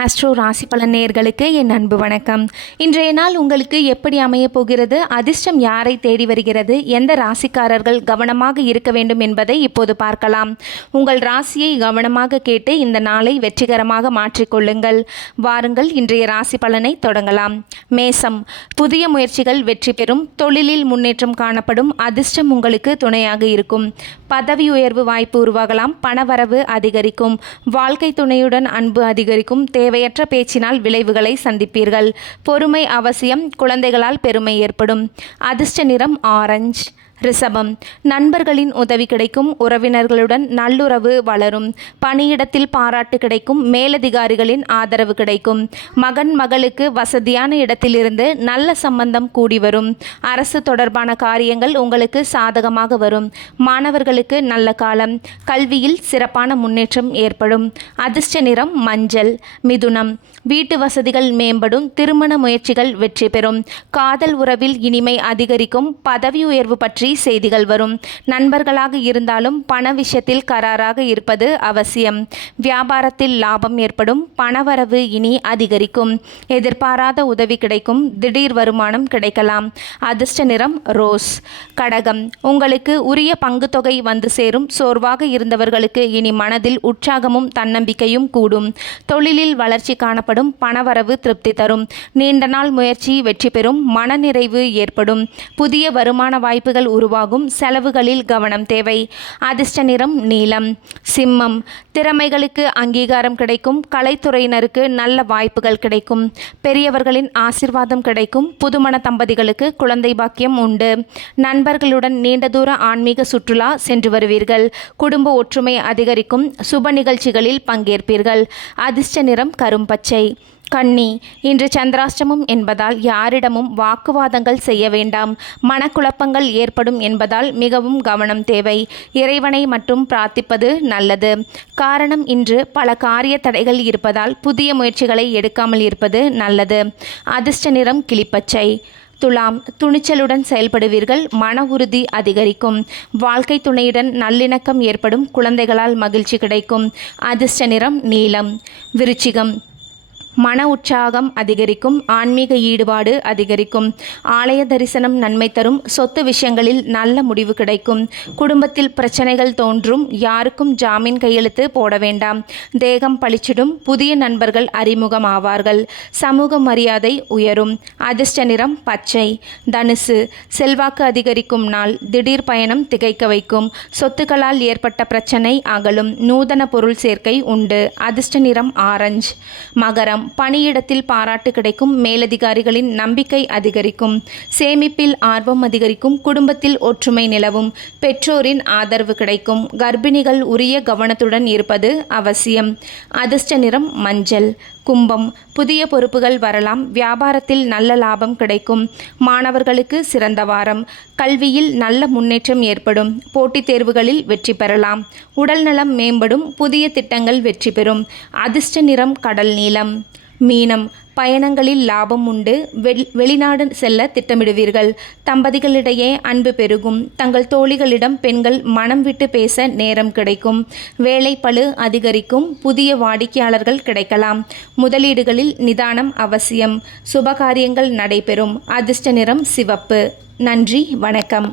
Astro ராசி பலன் நேயர்களுக்கு என் அன்பு வணக்கம். இன்றைய நாள் உங்களுக்கு எப்படி அமைய போகிறது, அதிர்ஷ்டம் யாரை தேடி வருகிறது, எந்த ராசிக்காரர்கள் கவனமாக இருக்க வேண்டும் என்பதை இப்போது பார்க்கலாம். உங்கள் ராசியை கவனமாக கேட்டு இந்த நாளை வெற்றிகரமாக மாற்றிக்கொள்ளுங்கள். வாருங்கள், இன்றைய ராசி பலனை தொடங்கலாம். மேசம், புதிய முயற்சிகள் வெற்றி பெறும், தொழிலில் முன்னேற்றம் காணப்படும், அதிர்ஷ்டம் உங்களுக்கு துணையாக இருக்கும். பதவி உயர்வு வாய்ப்பு உருவாகலாம், பணவரவு அதிகரிக்கும், வாழ்க்கை துணையுடன் அன்பு அதிகரிக்கும், தேவையற்ற பேச்சினால் விளைவுகளை சந்திப்பீர்கள். பொறுமை அவசியம், குழந்தைகளால் பெருமை ஏற்படும். அதிர்ஷ்ட நிறம் ஆரஞ்சு. ரிஷபம், நண்பர்களின் உதவி கிடைக்கும், உறவினர்களுடன் நல்லுறவு வளரும், பணியிடத்தில் பாராட்டு கிடைக்கும், மேலதிகாரிகளின் ஆதரவு கிடைக்கும், மகன் மகளுக்கு வசதியான இடத்திலிருந்து நல்ல சம்பந்தம் கூடி வரும், அரசு தொடர்பான காரியங்கள் உங்களுக்கு சாதகமாக வரும், மாணவர்களுக்கு நல்ல காலம், கல்வியில் சிறப்பான முன்னேற்றம் ஏற்படும். அதிர்ஷ்ட நிறம் மஞ்சள். மிதுனம், வீட்டு வசதிகள் மேம்படும், திருமண முயற்சிகள் வெற்றி பெறும், காதல் உறவில் இனிமை அதிகரிக்கும், பதவி உயர்வு பற்றி செய்திகள் வரும். நண்பர்களாக இருந்தாலும் பண விஷயத்தில் கராராக இருப்பது அவசியம். வியாபாரத்தில் லாபம் ஏற்படும், பணவரவு இனி அதிகரிக்கும், எதிர்பாராத உதவி கிடைக்கும், திடீர் வருமானம் கிடைக்கலாம். அதிர்ஷ்ட நிறம் ரோஸ். கடகம், உங்களுக்கு உரிய பங்கு தொகை வந்து சேரும், சோர்வாக இருந்தவர்களுக்கு இனி மனதில் உற்சாகமும் தன்னம்பிக்கையும் கூடும், தொழிலில் வளர்ச்சி காணப்படும், பணவரவு திருப்தி தரும், நீண்ட நாள் முயற்சி வெற்றி பெறும், மனநிறைவு ஏற்படும், புதிய வருமான வாய்ப்புகள் உருவாகும், செலவுகளில் கவனம் தேவை. அதிர்ஷ்ட நிறம் நீலம். சிம்மம், திறமைகளுக்கு அங்கீகாரம் கிடைக்கும், கலைத்துறையினருக்கு நல்ல வாய்ப்புகள் கிடைக்கும், பெரியவர்களின் ஆசிர்வாதம் கிடைக்கும், புதுமண தம்பதிகளுக்கு குழந்தை பாக்கியம் உண்டு, நண்பர்களுடன் நீண்ட தூர ஆன்மீக சுற்றுலா சென்று வருவீர்கள், குடும்ப ஒற்றுமை அதிகரிக்கும், சுப நிகழ்ச்சிகளில் பங்கேற்பீர்கள். அதிர்ஷ்ட நிறம் கரும்பச்சை. கன்னி, இன்று சந்திராஷ்டமம் என்பதால் யாரிடமும் வாக்குவாதங்கள் செய்ய வேண்டாம், மனக்குழப்பங்கள் ஏற்படும் என்பதால் மிகவும் கவனம் தேவை, இறைவனை மட்டும் பிரார்த்திப்பது நல்லது. காரணம், இன்று பல காரிய தடைகள் இருப்பதால் புதிய முயற்சிகளை எடுக்காமல் இருப்பது நல்லது. அதிர்ஷ்ட நிறம் கிளிப்பச்சை. துலாம், துணிச்சலுடன் செயல்படுவீர்கள், மன உறுதி அதிகரிக்கும், வாழ்க்கை துணையுடன் நல்லிணக்கம் ஏற்படும், குழந்தைகளால் மகிழ்ச்சி கிடைக்கும். அதிர்ஷ்ட நிறம் நீலம். விருச்சிகம், மன உற்சாகம் அதிகரிக்கும், ஆன்மீக ஈடுபாடு அதிகரிக்கும், ஆலய தரிசனம் நன்மை தரும், சொத்து விஷயங்களில் நல்ல முடிவு கிடைக்கும், குடும்பத்தில் பிரச்சனைகள் தோன்றும், யாருக்கும் ஜாமீன் கையெழுத்து போட வேண்டாம், தேகம் பளிச்சிடும், புதிய நண்பர்கள் அறிமுகம் ஆவார்கள், சமூக மரியாதை உயரும். அதிர்ஷ்ட நிறம் பச்சை. தனுசு, செல்வாக்கு அதிகரிக்கும் நாள், திடீர் பயணம் திகைக்க வைக்கும், சொத்துக்களால் ஏற்பட்ட பிரச்சனை அகலும், நூதன பொருள் சேர்க்கை உண்டு. அதிர்ஷ்ட நிறம் ஆரஞ்சு. மகரம், பணியிடத்தில் பாராட்டு கிடைக்கும், மேலதிகாரிகளின் நம்பிக்கை அதிகரிக்கும், சேமிப்பில் ஆர்வம் அதிகரிக்கும், குடும்பத்தில் ஒற்றுமை நிலவும், பெற்றோரின் ஆதரவு கிடைக்கும், கர்ப்பிணிகள் உரிய கவனத்துடன் இருப்பது அவசியம். அதிர்ஷ்ட நிறம் மஞ்சள். கும்பம், புதிய பொறுப்புகள் வரலாம், வியாபாரத்தில் நல்ல லாபம் கிடைக்கும், மாணவர்களுக்கு சிறந்த வாரம், கல்வியில் நல்ல முன்னேற்றம் ஏற்படும், போட்டித் தேர்வுகளில் வெற்றி பெறலாம், உடல்நலம் மேம்படும், புதிய திட்டங்கள் வெற்றி பெறும். அதிர்ஷ்ட நிறம் கடல் நீலம். மீனம், பயணங்களில் லாபம் உண்டு, வெளிநாடு செல்ல திட்டமிடுவீர்கள், தம்பதிகளிடையே அன்பு பெருகும், தங்கள் தோழிகளிடம் பெண்கள் மனம் விட்டு பேச நேரம் கிடைக்கும், வேலை பளு அதிகரிக்கும், புதிய வாடிக்கையாளர்கள் கிடைக்கலாம், முதலீடுகளில் நிதானம் அவசியம், சுபகாரியங்கள் நடைபெறும். அதிர்ஷ்ட நிறம் சிவப்பு. நன்றி, வணக்கம்.